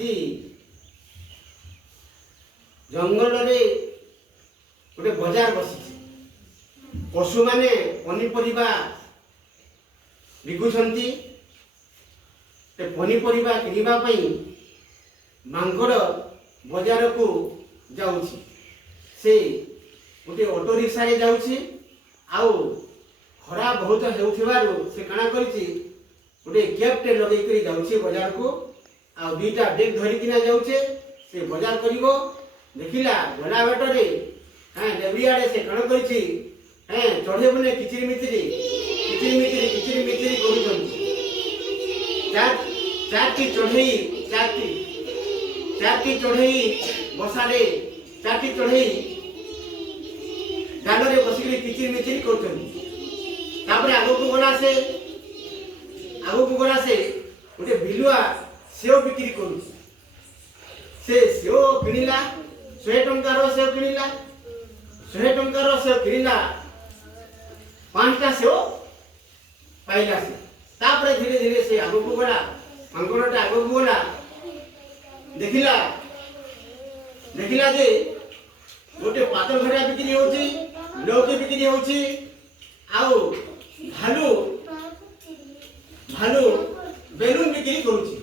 आज जंगल रे गोटे बजार बसी पशु माने पनीपरिया बिकुछंती पनीपरिया किनिबा पई मांगड़ बजार को जाउछि से गोटे ऑटो रिक्शा रे जाउछि आउ खरा बहुत हेउथिबारु से काना करिछि गोटे कैबटे लगे करी जाउछि बाजार को आ दुईटा बैग धरि किना जाउछे से बाजार करिवो देखिला गला बाटरे हां देबियाडे से काना करिछि हां चढ़े बने किचिरी मिचिरी करूछन चारटी चढ़ई बसारे चारटी चढ़ई गाडरे बसिकरी किचिरी मिचिरी करूछन तापर आगो को गला से गोटे बिलुआ सेव बिक्री करू से सेव किनिला 100 टंकार सेव किनिला 100 टंकार सेव किनिला 5टा सेव पाइला से तापर धीरे धीरे से आगो को गला मांगड़टा आगो को गला देखिला जे गोटे पातल घड़ा बिक्री होची लौकी बिक्री होची आउ भालू बेलून बिक्री करूची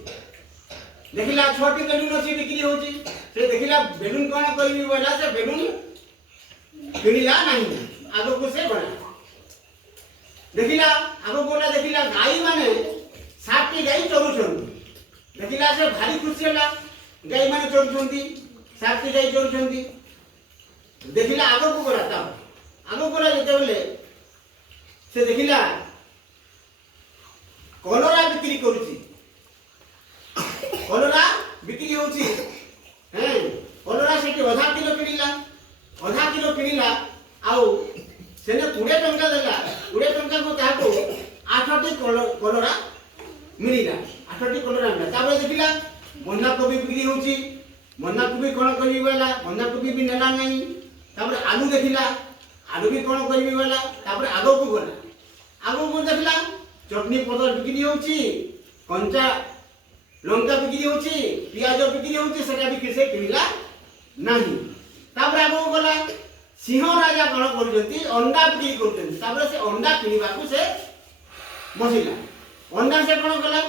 देखिला छोटी बेलून अछि बिक्री होची से देखिला बेलून कोन करबी बोला से बेलून किनिला नहीं आगो को से बना देखिला गाई माने 7टी गाई चरुछन देखिला से भारी खुशी होला गाई माने चरुछंती 7टी गाई चरुछंती देखिला आगो को गला जेते बेले से देखिला कलरा बिक्री करूची कलरा बिक्री होची हैं कलरा से आधा किलो किनिला आउ सेने 20 टंका देला 20 टंका को ताको 8टी कलरा मिलिला 8टी कलरा मिला तापर देखिला बंधा कोबी बिक्री होची बंधा कोबी कोन करबी वाला बंधा कोबी भी नेला नहीं तापर आलू देखिला आलू भी कोन करबी वाला तापर आगो को देखला चटनी पदर बिक्री होची कंचा लंका बिक्री होची प्याज बिक्री होची सेटा बिक्री से किनिला नहीं तापर आगो गला सिंह राजा कोन करजंती अंडा बिक्री करजंती तापर से अंडा किनिबा को से बसिला अंडा से कोन गला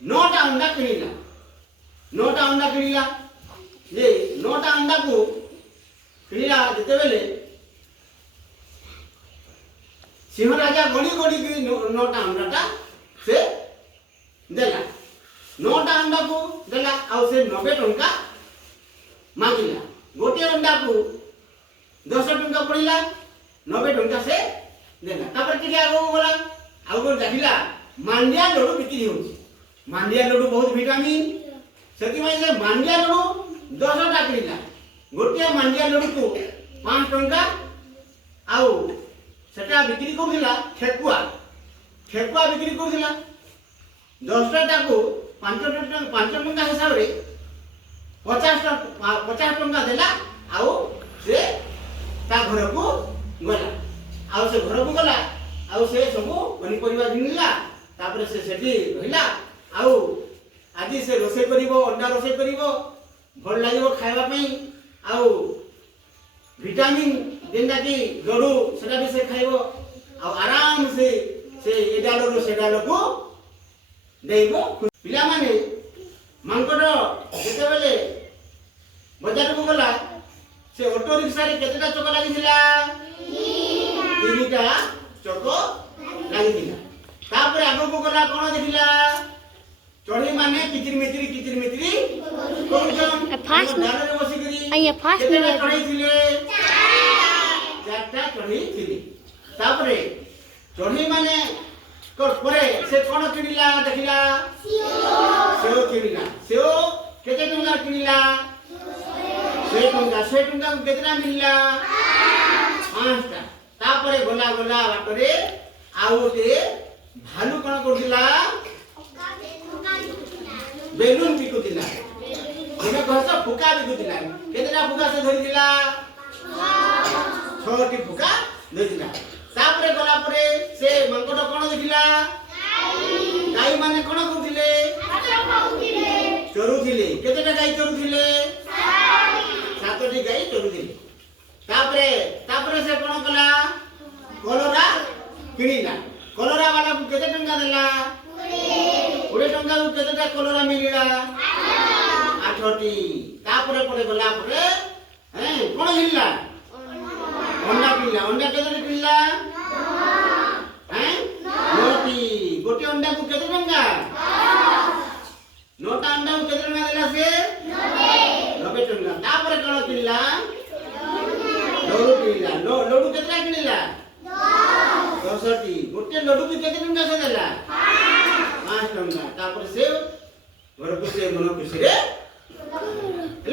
9टा अंडा किनिला ये 9टा अंडा को किनिला जते बेले सिंह राजा गड़ी की 9टा अंडाटा से देला 9टा अंडा को देला आउ से 90 टंका मांगिला गोटे अंडा को 10 टंका पड़िला 90 टंका से देला तापर कि आगो गला देखिला मांडिया लड्डू बिक्री होची मांडिया लड्डू बहुत विटामिन सेति में से मांडिया लड्डू 10टा किनिला गोटे मांडिया लड्डू को 5 टंका आउ सेटा बिक्री करथिला ठेकुआ बिक्री करथिला 10टा को 5 टंका हिसाब रे 50 टंका देला आउ से ता घर को गला आउ से सब पनीपरिया किनिला तापर से सेठी रहिला आउ आज से रोसे करिवो अंडा रोसे करिवो भल लागिवो खाइबा पई आउ विटामिन जेंदा की गडू सेटा भी से खाइबो आ आराम से एडालो से डालो को देइबो पिला माने मांगड़ जेते बेले बाजार को गला से ऑटो रिक्शा रे केतेटा चक लागिथिला 3टा चक लागिथिला तापर आगो को गला कोन देखिला चढ़ी माने किचिर मिचिरी करूछन फास्ट डालरे बसी करी आइए फास्ट में चढ़ई थिले 4टा चढ़ई थिले तापरे चढ़ी माने कर परे से कोन किनिला देखिला सेव किनिला सेव केते टंका किनिला 100 टंका केतना मिलला 5टा तापरे गला बाटरे आउते भालू कोन करदिला बेलून बिकुतिला एमे कहस फुका बिकुतिला केतना फुका से धरितिला 6टी फुका धरितिला तापरे गला परे से मंगट कोन देखिला गाई माने कोन करथिले चरुथिले ଚରୁଥିଲେ କେତେଟା ଗାଈ ଚରୁଥିଲେ 7ଟି ଗାଈ ଚରୁଥିଲେ ତାପରେ ସେ କଣ କଲା କଲରା କିଣିଲା କଲରା ବାଲାକୁ କେତେ ଟଙ୍କା ଦେଲା 20 ଟଙ୍କାକୁ କେତେଟା କଲରା ମିଳିଲା 8ଟି ତାପରେ ଗଲା ପରେ କଣ ମିଳିଲା ଅଣ୍ଡା କିଣିଲା ଅଣ୍ଡା କେତେଟା କିଣିଲା 9ଟି ଗୋଟେ ଅଣ୍ଡାକୁ କେତେ ଟଙ୍କା 9ଟା ଅଣ୍ଡାକୁ କେତେ ଟଙ୍କା ଦେଲା ସେ 90 ଟଙ୍କା ତାପରେ କଣ କିଣିଲା ଲଡୁ କିଣିଲା ଲଡୁ କେତେଟା କିଣିଲା 10ଟି ଗୋଟେ ଲଡୁକୁ କେତେ ଟଙ୍କା ସେ ଦେଲା 5 ଟଙ୍କା ତାପରେ ସେ ଘରକୁ ସେ ମନ ଖୁସିରେ